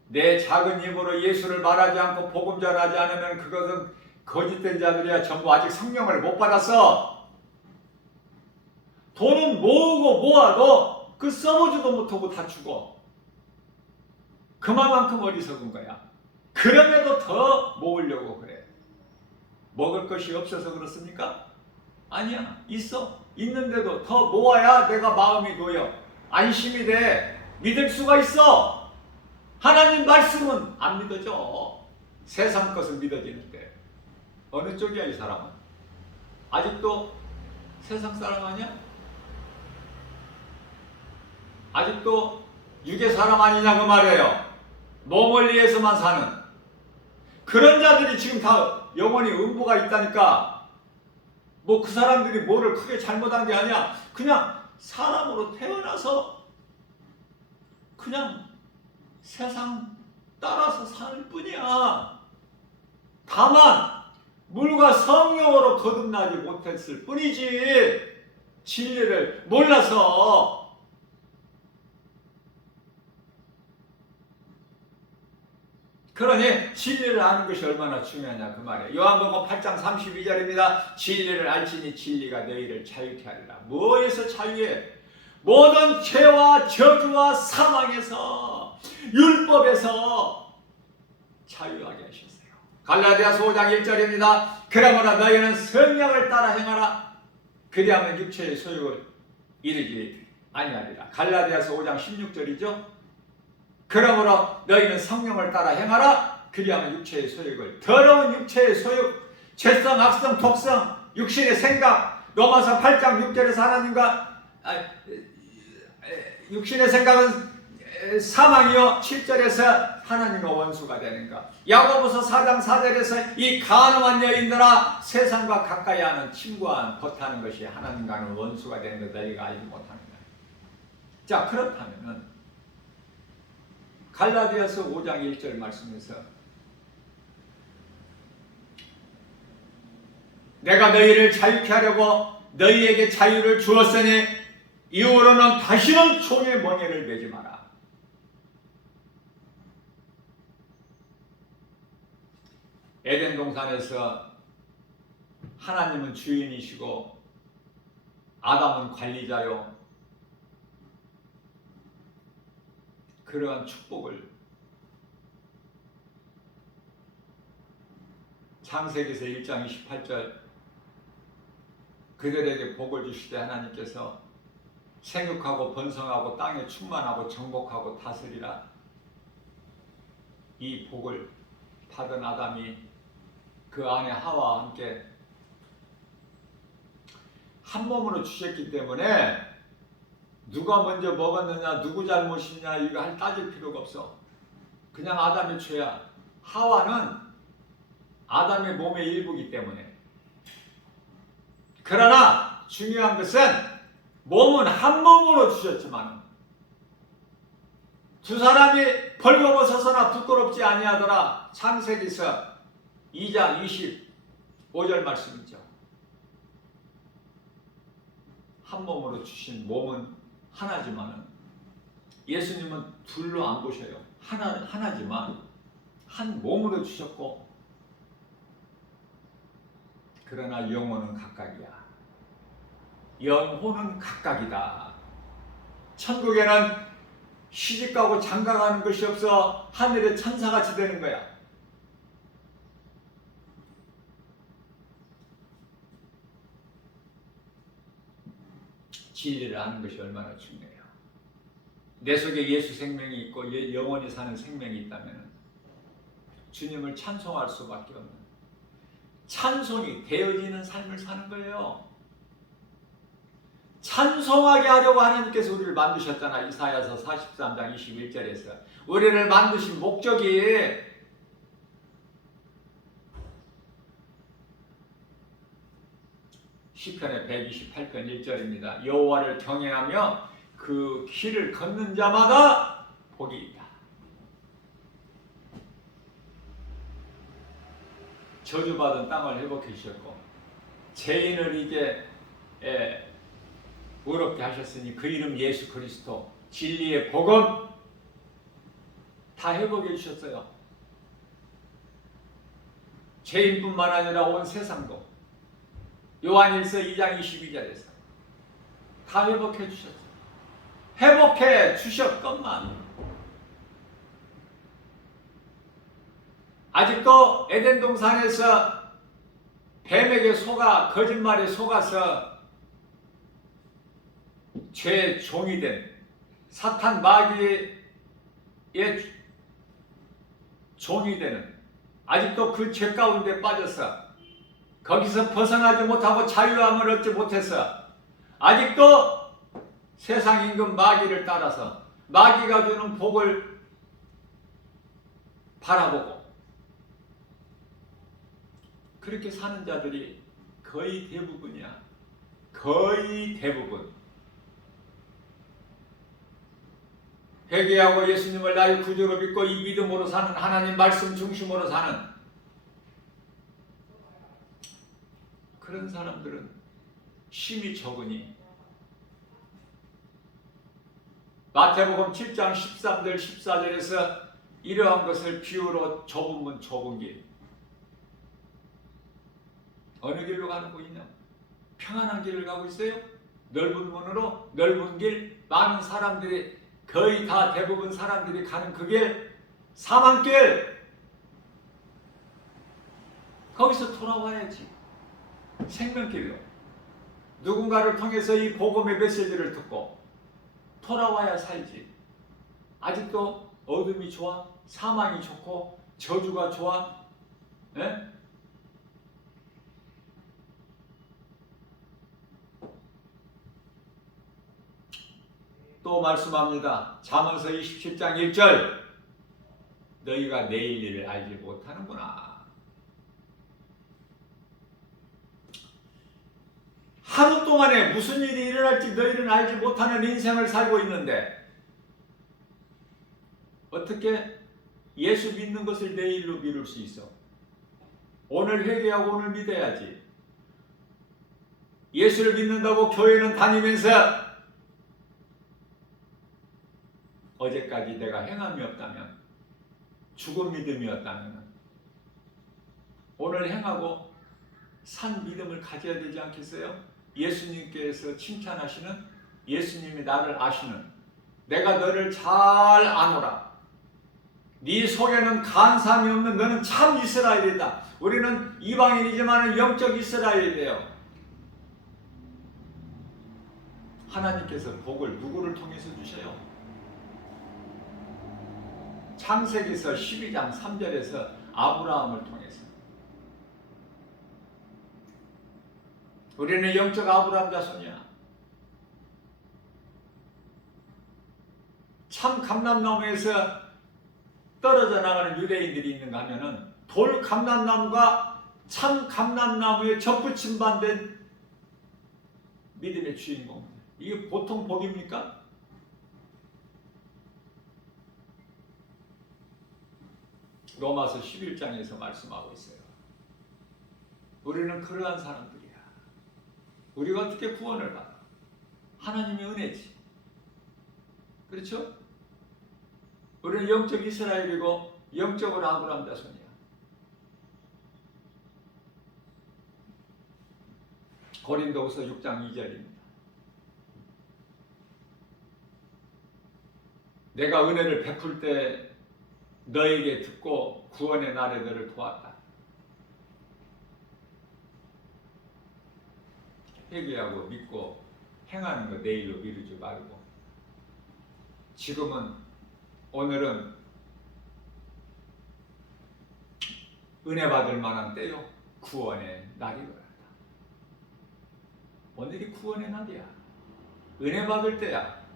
내 작은 입으로 예수를 말하지 않고 복음 전하지 않으면 그것은 거짓된 자들이야. 전부 아직 성령을 못 받았어. 돈은 모으고 모아도 그 써보지도 못하고 다 죽어. 그만큼 어리석은 거야. 그럼에도 더 모으려고 그래. 먹을 것이 없어서 그렇습니까? 아니야. 있어. 있는데도 더 모아야 내가 마음이 놓여. 안심이 돼. 믿을 수가 있어. 하나님 말씀은 안 믿어져. 세상 것은 믿어지는데. 어느 쪽이야 이 사람은? 아직도 세상 사람 아니야? 아직도 육의 사람 아니냐 그 말이에요. 몸을 위해서만 사는 그런 자들이 지금 다 영원히 응보가 있다니까. 뭐 그 사람들이 뭐를 크게 잘못한 게 아니야. 그냥 사람으로 태어나서 그냥 세상 따라서 살 뿐이야. 다만 물과 성령으로 거듭나지 못했을 뿐이지 진리를 몰라서. 그러니 진리를 아는 것이 얼마나 중요하냐 그 말이에요. 요한복음 8장 32절입니다. 진리를 알지니 진리가 너희를 자유케 하리라. 뭐에서 자유해? 모든 죄와 저주와 사망에서, 율법에서 자유하게 하셨어요. 갈라디아서 5장 1절입니다. 그러므로 너희는 성령을 따라 행하라. 그리하면 육체의 소욕을 이루지 아니하리라. 갈라디아서 5장 16절이죠. 그러므로 너희는 성령을 따라 행하라. 그리하면 육체의 소욕을, 더러운 육체의 소욕, 죄성, 악성, 독성, 육신의 생각, 로마서 8장 6절에서 하나님과 육신의 생각은 사망이요 7절에서 하나님과 원수가 되는가. 야고보서 4장 4절에서 이 간음한 여인들아 세상과 가까이 하는 친구와 겉하는 것이 하나님과는 원수가 되는 것 너희가 알지 못하는가. 자, 그렇다면은 갈라디아서 5장 1절 말씀에서 내가 너희를 자유케 하려고 너희에게 자유를 주었으니 이후로는 다시는 종의 멍에를 매지 마라. 에덴 동산에서 하나님은 주인이시고 아담은 관리자요. 그러한 축복을 창세기서 1장 28절 그들에게 복을 주시되 하나님께서 생육하고 번성하고 땅에 충만하고 정복하고 다스리라. 이 복을 받은 아담이 그 아내 하와와 함께 한 몸으로 주셨기 때문에 누가 먼저 먹었느냐, 누구 잘못이냐 이거 따질 필요가 없어. 그냥 아담의 죄야. 하와는 아담의 몸의 일부이기 때문에. 그러나 중요한 것은 몸은 한 몸으로 주셨지만 두 사람이 벌거벗어서나 부끄럽지 아니하더라. 창세기서 2장 25절 말씀이죠. 한 몸으로 주신 몸은 하나지만은 예수님은 둘로 안 보셔요. 하나지만 한 몸으로 주셨고 그러나 영혼은 각각이야. 영혼은 각각이다. 천국에는 시집가고 장가가는 것이 없어 하늘의 천사같이 되는 거야. 진리를 아는 것이 얼마나 중요해요. 내 속에 예수 생명이 있고 영원히 사는 생명이 있다면 주님을 찬송할 수밖에 없는 찬송이 되어지는 삶을 사는 거예요. 찬송하게 하려고 하나님께서 우리를 만드셨잖아. 이사야서 43장 21절에서 우리를 만드신 목적이 시편의 128편 1절입니다. 여호와를 경외하며 그 길을 걷는 자마다 복이 있다. 저주받은 땅을 회복해 주셨고 죄인을 이제 의롭게 하셨으니 그 이름 예수 그리스도 진리의 복음 다 회복해 주셨어요. 죄인뿐만 아니라 온 세상도 요한일서 2장 22절에서 다 회복해 주셨어요. 회복해 주셨건만 아직도 에덴 동산에서 뱀에게 속아 거짓말에 속아서 죄의 종이 된 사탄 마귀의 종이 되는, 아직도 그 죄 가운데 빠져서 거기서 벗어나지 못하고 자유함을 얻지 못해서 아직도 세상 임금 마귀를 따라서 마귀가 주는 복을 바라보고 그렇게 사는 자들이 거의 대부분이야. 거의 대부분. 회개하고 예수님을 나의 구주로 믿고 이 믿음으로 사는, 하나님 말씀 중심으로 사는 그런 사람들은 심히 적으니 마태복음 7장 13절 14절에서 이러한 것을 비유로 좁은 문 좁은 길, 어느 길로 가고 있냐? 평안한 길을 가고 있어요? 넓은 문으로, 넓은 길, 많은 사람들이, 거의 다 대부분 사람들이 가는 그 길, 사망길. 거기서 돌아와야지. 생명길로. 누군가를 통해서 이 복음의 메시지를 듣고 돌아와야 살지. 아직도 어둠이 좋아? 사망이 좋고 저주가 좋아? 예? 또 말씀합니다. 잠언서 27장 1절, 너희가 내일 일을 알지 못하는구나. 하루 동안에 무슨 일이 일어날지 너희는 알지 못하는 인생을 살고 있는데 어떻게 예수 믿는 것을 내일로 미룰 수 있어? 오늘 회개하고 오늘 믿어야지. 예수를 믿는다고 교회는 다니면서 어제까지 내가 행함이 없다면, 죽은 믿음이었다면 오늘 행하고 산 믿음을 가져야 되지 않겠어요? 예수님께서 칭찬하시는, 예수님이 나를 아시는, 내가 너를 잘 아노라, 네 속에는 간삼이 없는 너는 참 이스라엘이다. 우리는 이방인이지만 영적 이스라엘이에요. 하나님께서 복을 누구를 통해서 주셔요? 창세기서 12장 3절에서 아브라함을 통해서. 우리는 영적 아브라함 자손이야. 참 감람나무에서 떨어져 나가는 유대인들이 있는가 하면은 돌 감람나무가 참 감람나무에 접붙임 반된 믿음의 주인공. 이게 보통 복입니까? 로마서 11장에서 말씀하고 있어요. 우리는 그러한 사람들이야. 우리가 어떻게 구원을 받아? 하나님의 은혜지. 그렇죠? 우리는 영적 이스라엘이고 영적으로 아브라함 자손이야. 고린도후서 6장 2절입니다. 내가 은혜를 베풀 때 너에게 듣고 구원의 날에 너를 도왔다. 회개하고 믿고 행하는 거 내일로 미루지 말고, 지금은, 오늘은 은혜 받을 만한 때요. 구원의 날이거라. 오늘이 구원의 날이야. 은혜 받을 때야.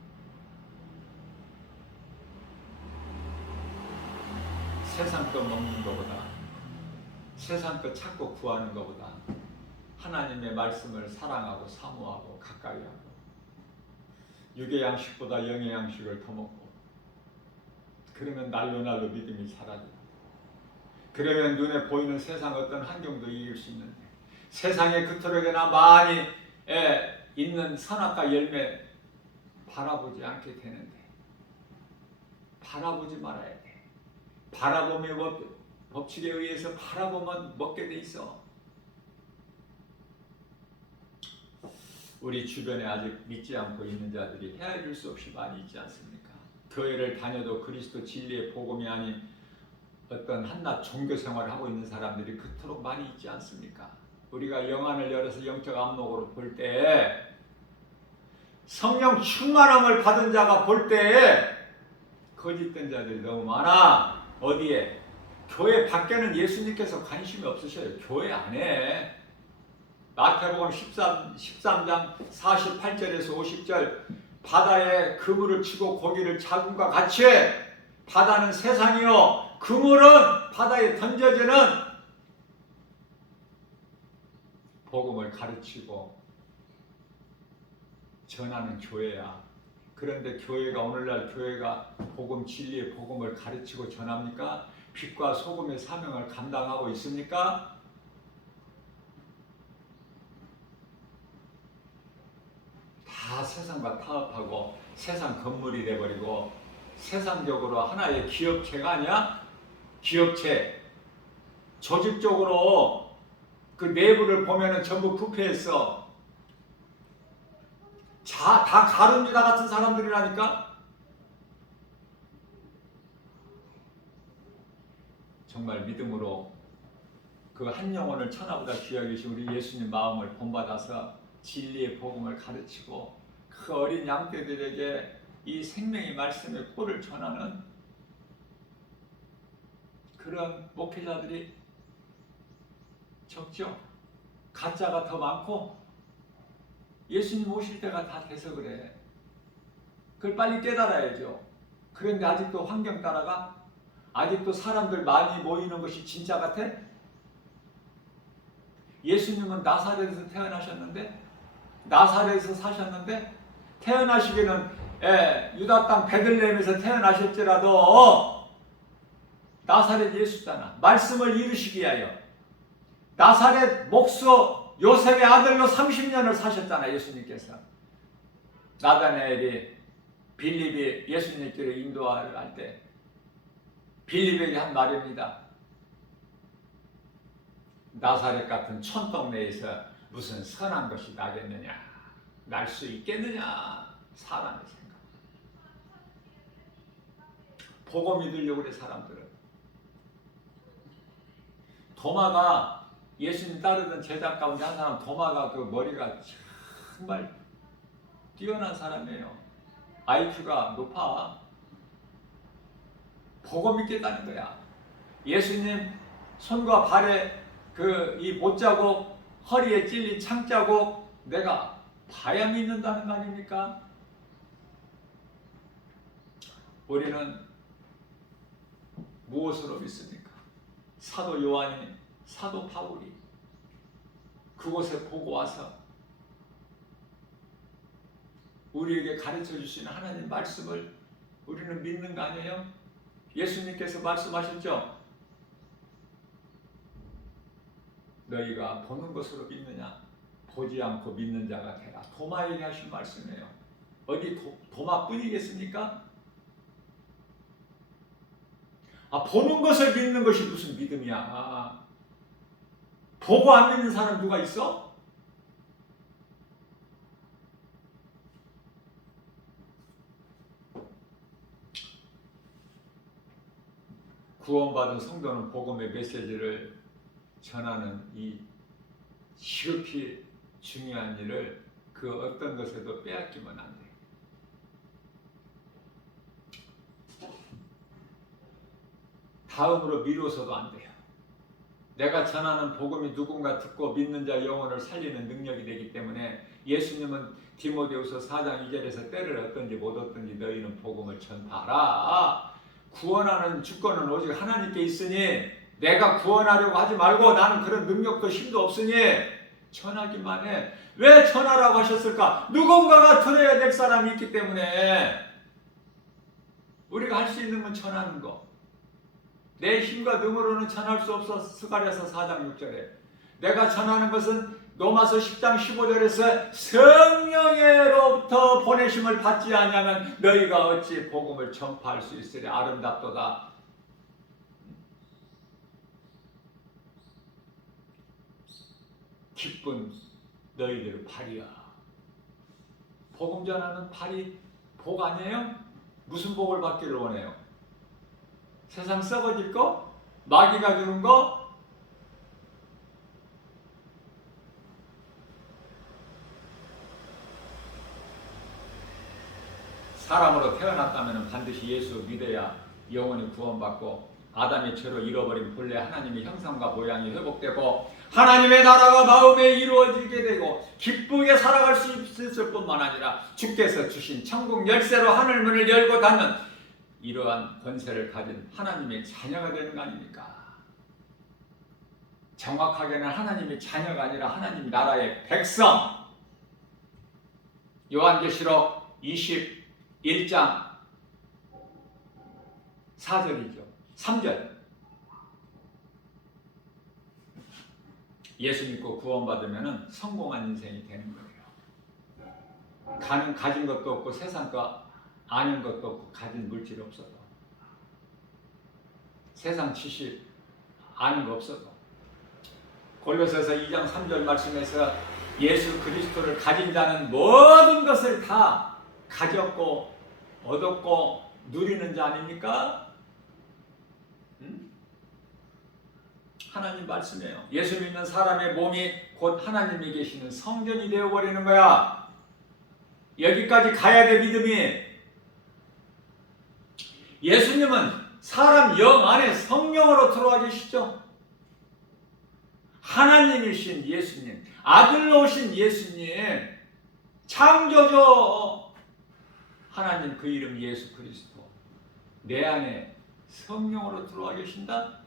세상 것 먹는 것보다, 세상 것 찾고 구하는 것보다 하나님의 말씀을 사랑하고 사모하고 가까이 하고, 육의 양식보다 영의 양식을 더 먹고, 그러면 날로 믿음이 사라져. 그러면 눈에 보이는 세상 어떤 환경도 이길 수 있는데, 세상의 그토록이나 많이 있는 선악과 열매 바라보지 않게 되는데, 바라보지 말아야 돼. 바라봄의 법칙에 의해서 바라보면 먹게 돼 있어. 우리 주변에 아직 믿지 않고 있는 자들이 헤아릴 수 없이 많이 있지 않습니까? 교회를 다녀도 그리스도 진리의 복음이 아닌 어떤 한낱 종교 생활을 하고 있는 사람들이 그토록 많이 있지 않습니까? 우리가 영안을 열어서 영적 안목으로 볼 때 성령 충만함을 받은 자가 볼 때에 거짓된 자들이 너무 많아. 어디에? 교회 밖에는 예수님께서 관심이 없으셔요. 교회 안에. 마태복음 13장 48절에서 50절 바다에 그물을 치고 고기를 잡음과 같이 바다는 세상이요 그물은 바다에 던져지는 복음을 가르치고 전하는 교회야. 그런데 교회가 오늘날 교회가 복음 진리의 복음을 가르치고 전합니까? 빛과 소금의 사명을 감당하고 있습니까? 다 세상과 타협하고 세상 건물이 돼버리고 세상적으로 하나의 기업체가 아니야? 기업체. 조직적으로 그 내부를 보면은 전부 부패했어. 다 가룟유다 같은 사람들이라니까? 정말 믿음으로 그 한 영혼을 천하보다 귀하게 여기신 우리 예수님 마음을 본받아서 진리의 복음을 가르치고 그 어린 양떼들에게 이 생명의 말씀의 꼴을 전하는 그런 목회자들이 적죠. 가짜가 더 많고 예수님 오실 때가 다 돼서 그래. 그걸 빨리 깨달아야죠. 그런데 아직도 환경 따라가? 아직도 사람들 많이 모이는 것이 진짜 같아? 예수님은 나사렛에서 태어나셨는데 나사렛에서 사셨는데 태어나시기는 유다 땅 베들레헴에서 태어나셨지라도 나사렛 예수잖아. 말씀을 이루시기 위하여 나사렛 목수 요셉의 아들로 30년을 사셨잖아. 예수님께서 나다나엘이 빌립이 예수님께로 인도할 때 빌립에게 한 말입니다. 나사렛 같은 촌동네에서 무슨 선한 것이 나겠느냐, 날 수 있겠느냐, 사람의 생각. 보고 믿으려고 그래. 사람들은. 도마가 예수님 따르던 제자 가운데 한 사람, 도마가 그 머리가 정말 뛰어난 사람이에요. IQ가 높아. 보고 믿겠다는 거야. 예수님 손과 발에 그 이 못자국, 허리에 찔린 창자국 내가 봐야 믿는다는 거 아닙니까? 우리는 무엇으로 믿습니까? 사도 요한이, 사도 바울이 그곳에 보고 와서 우리에게 가르쳐 주시는 하나님 말씀을 우리는 믿는 거 아니에요? 예수님께서 말씀하셨죠? 너희가 보는 것으로 믿느냐? 보지 않고 믿는 자가 되라. 도마에게 하신 말씀이에요. 어디 도마뿐이겠습니까? 보는 것을 믿는 것이 무슨 믿음이야? 보고 안 믿는 사람 누가 있어? 구원받은 성도는 복음의 메시지를 전하는 이 지극히 중요한 일을 그 어떤 것에도 빼앗기면 안 돼. 다음으로 미뤄서도 안 돼요. 내가 전하는 복음이 누군가 듣고 믿는 자 영혼을 살리는 능력이 되기 때문에 예수님은 디모데후서 4장 2절에서 때를 얻든지 못 얻든지 너희는 복음을 전파하라. 구원하는 주권은 오직 하나님께 있으니 내가 구원하려고 하지 말고 나는 그런 능력도 힘도 없으니 전하기만 해. 왜 전하라고 하셨을까? 누군가가 들어야 될 사람이 있기 때문에 우리가 할 수 있는 건 전하는 거. 내 힘과 능으로는 전할 수 없어. 스가랴서 4장 6절에 내가 전하는 것은 로마서 10장 15절에서 성령으로부터 보내심을 받지 아니하면 너희가 어찌 복음을 전파할 수 있으리. 아름답도다. 기쁜 너희들 팔이야. 복음 전하는 팔이 복 아니에요? 무슨 복을 받기를 원해요? 세상 썩어질 거? 마귀가 주는 거? 사람으로 태어났다면 반드시 예수 믿어야 영원히 구원받고 아담의 죄로 잃어버린 본래 하나님의 형상과 모양이 회복되고 하나님의 나라가 마음에 이루어지게 되고 기쁘게 살아갈 수 있을 뿐만 아니라 주께서 주신 천국 열쇠로 하늘문을 열고 닫는 이러한 권세를 가진 하나님의 자녀가 되는 거 아닙니까? 정확하게는 하나님의 자녀가 아니라 하나님 나라의 백성. 요한계시록 21장 4절이죠. 3절. 예수 믿고 구원받으면 성공한 인생이 되는 거예요. 가진 것도 없고 세상 거 아는 것도 없고 가진 물질이 없어도 세상 지식 아는 거 없어도 골로새서 2장 3절 말씀에서 예수 그리스도를 가진 자는 모든 것을 다 가졌고 얻었고 누리는 자 아닙니까? 하나님 말씀이에요. 예수 믿는 사람의 몸이 곧 하나님이 계시는 성전이 되어버리는 거야. 여기까지 가야 돼. 믿음이. 예수님은 사람 영 안에 성령으로 들어와 계시죠. 하나님이신 예수님, 아들로 오신 예수님, 창조주 하나님, 그 이름 예수 그리스도 내 안에 성령으로 들어와 계신다?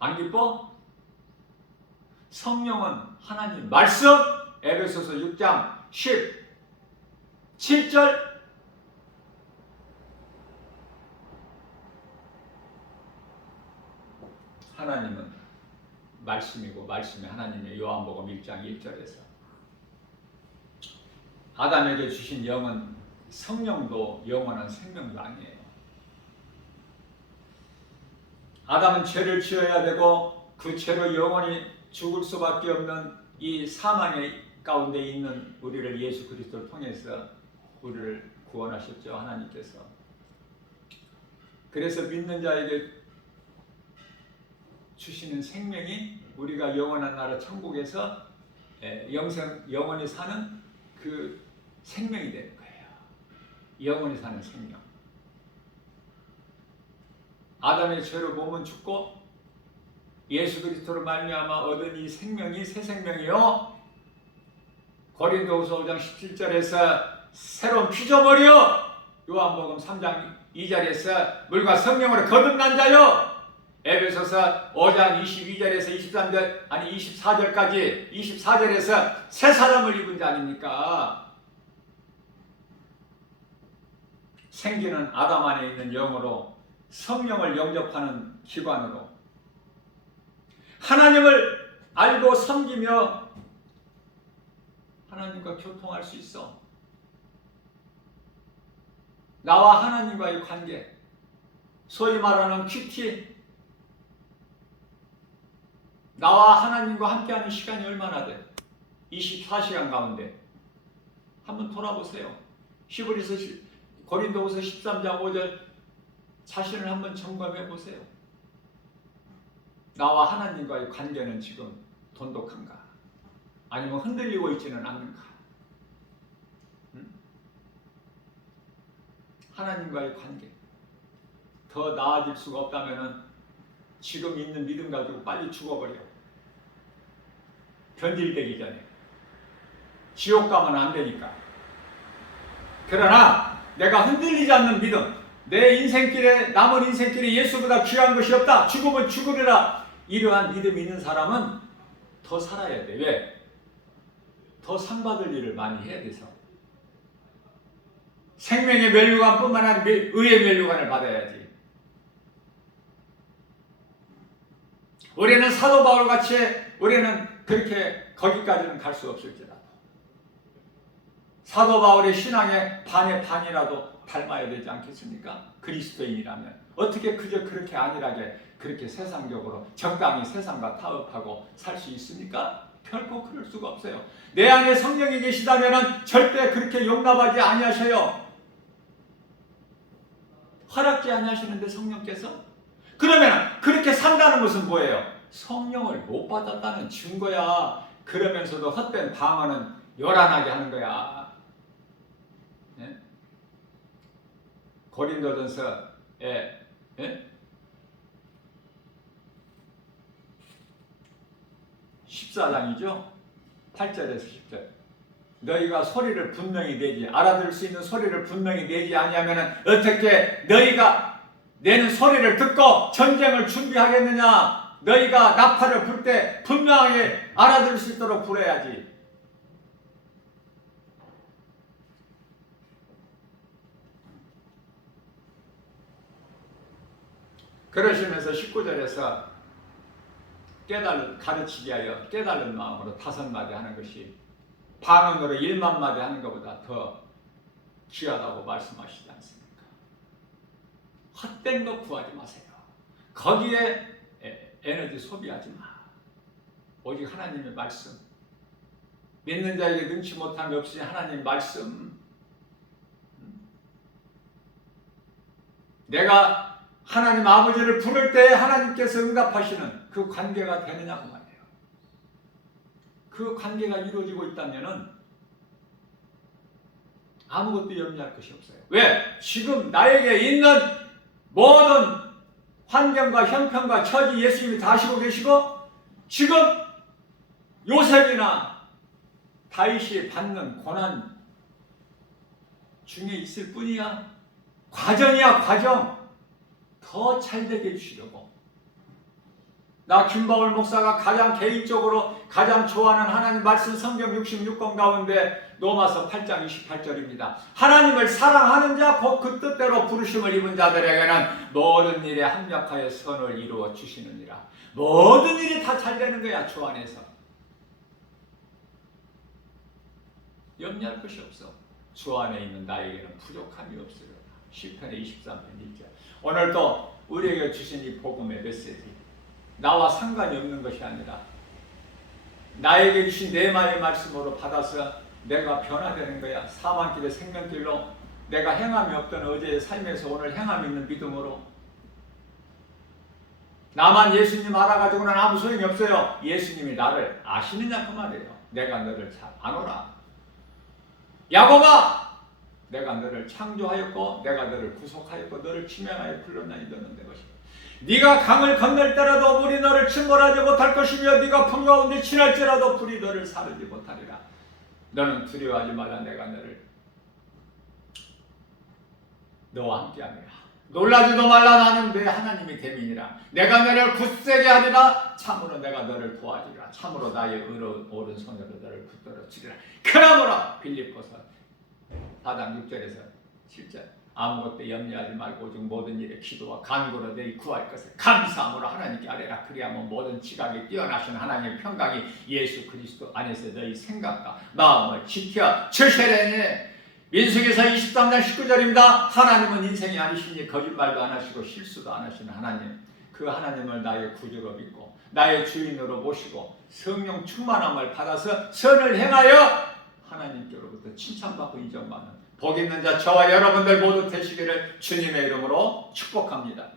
안 기뻐? 성령은 하나님 말씀. 에베소서 6장 17절. 하나님은 말씀이고 말씀이 하나님의 요한복음 1장 1절에서 아담에게 주신 영은 성령도 영원한 생명도 아니에요. 아담은 죄를 지어야 되고 그 죄로 영원히 죽을 수밖에 없는 이 사망의 가운데 있는 우리를 예수 그리스도를 통해서 우리를 구원하셨죠. 하나님께서. 그래서 믿는 자에게 주시는 생명이 우리가 영원한 나라 천국에서 영원히 사는 그 생명이 되는 거예요. 영원히 사는 생명. 아담의 죄로 몸은 죽고 예수 그리스도로 말미암아 얻은 이 생명이 새 생명이요. 고린도후서 5장 17절에서 새로운 피조물이요. 요한복음 3장 2절에서 물과 성령으로 거듭난 자요. 에베소서 5장 22절에서 23절 아니 24절까지 24절에서 새 사람을 입은 자 아닙니까? 생기는 아담 안에 있는 영으로 성령을 영접하는 기관으로 하나님을 알고 섬기며 하나님과 교통할 수 있어. 나와 하나님과의 관계, 소위 말하는 큐티, 나와 하나님과 함께하는 시간이 얼마나 돼? 24시간 가운데 한번 돌아보세요. 고린도후서 13장 5절 자신을 한번 점검해 보세요. 나와 하나님과의 관계는 지금 돈독한가? 아니면 흔들리고 있지는 않는가? 하나님과의 관계 더 나아질 수가 없다면 지금 있는 믿음 가지고 빨리 죽어버려. 변질되기 전에. 지옥 가면 안 되니까. 그러나 내가 흔들리지 않는 믿음, 내 인생길에 남은 인생길에 예수보다 귀한 것이 없다. 죽으면 죽으리라. 이러한 믿음이 있는 사람은 더 살아야 돼. 왜? 더 상 받을 일을 많이 해야 돼서. 생명의 면류관뿐만 아니라 의의 면류관을 받아야지. 우리는 사도 바울 같이 우리는 그렇게 거기까지는 갈 수 없을지라도 사도 바울의 신앙의 반의 반이라도 닮아야 되지 않겠습니까? 그리스도인이라면 어떻게 그저 그렇게 안일하게 그렇게 세상적으로 적당히 세상과 타협하고 살 수 있습니까? 결코 그럴 수가 없어요. 내 안에 성령이 계시다면 절대 그렇게 용납하지 아니하셔요. 허락지 아니하시는데 성령께서? 그러면 그렇게 산다는 것은 뭐예요? 성령을 못 받았다는 증거야. 그러면서도 헛된 방언은 요란하게 하는 거야. 네? 고린도전서에 14장이죠. 8절에서 10절. 너희가 소리를 분명히 내지 알아들을 수 있는 소리를 분명히 내지 아니하면 어떻게 너희가 내는 소리를 듣고 전쟁을 준비하겠느냐. 너희가 나팔을 불 때 분명하게 알아들을 수 있도록 불어야지. 그러시면서 19절에서 가르치기 하여 깨달은 마음으로 5마디 하는 것이 방언으로 1만 마디 하는 것보다 더 귀하다고 말씀하시지 않습니까? 헛된 거 구하지 마세요. 거기에 에너지 소비하지 마. 오직 하나님의 말씀. 믿는 자에게 능치 못함이 없으니 하나님의 말씀. 내가 하나님 아버지를 부를 때 하나님께서 응답하시는 그 관계가 되느냐고 말이에요. 그 관계가 이루어지고 있다면 아무것도 염려할 것이 없어요. 왜? 지금 나에게 있는 모든 환경과 형편과 처지 예수님이 다 아시고 계시고 지금 요셉이나 다윗이 받는 고난 중에 있을 뿐이야. 과정이야, 과정. 더 잘되게 해주시려고. 나 김바울 목사가 가장 개인적으로 가장 좋아하는 하나님 말씀 성경 66권 가운데 로마서 8장 28절입니다. 하나님을 사랑하는 자 곧 그 뜻대로 부르심을 입은 자들에게는 모든 일에 합력하여 선을 이루어 주시느니라. 모든 일이 다 잘되는 거야. 주 안에서 염려할 것이 없어. 주 안에 있는 나에게는 부족함이 없어요. 시편의 23편 1절. 오늘도 우리에게 주신 이 복음의 메시지, 나와 상관이 없는 것이 아니라 나에게 주신 내마의 말씀으로 받아서 내가 변화되는 거야. 사망길의 생명길로 내가 행함이 없던 어제의 삶에서 오늘 행함 있는 믿음으로. 나만 예수님 알아가지고는 아무 소용이 없어요. 예수님이 나를 아시느냐 그 말이에요. 내가 너를 잘 아노라. 야곱아, 내가 너를 창조하였고 내가 너를 구속하였고 너를 지명하여 불렀나니 너는 내 것이다. 네가 강을 건널 때라도 물이 너를 침몰하지 못할 것이며 네가 불 가운데 지날지라도 불이 너를 사르지 못하리라. 너는 두려워하지 말라. 내가 너를 너와 함께하리라. 놀라지도 말라. 나는 내 하나님이 됨이니라. 내가 너를 굳세게 하리라. 참으로 내가 너를 도와주리라. 참으로 나의 오른손으로 너를 붙들어 주리라. 그러므로 빌립보서 4장 6절에서 7절. 아무것도 염려하지 말고 오직 모든 일에 기도와 간구로 너희 구할 것을 감사함으로 하나님께 아뢰라. 그리하면 모든 지각에 뛰어나신 하나님의 평강이 예수 그리스도 안에서 너희 생각과 마음을 지켜 주시려니. 민수기서 23장 19절입니다. 하나님은 인생이 아니시니 거짓말도 안 하시고 실수도 안 하시는 하나님. 그 하나님을 나의 구주로 믿고 나의 주인으로 모시고 성령 충만함을 받아서 선을 행하여 하나님께로부터 칭찬받고 인정받는 복 있는 자 저와 여러분들 모두 되시기를 주님의 이름으로 축복합니다.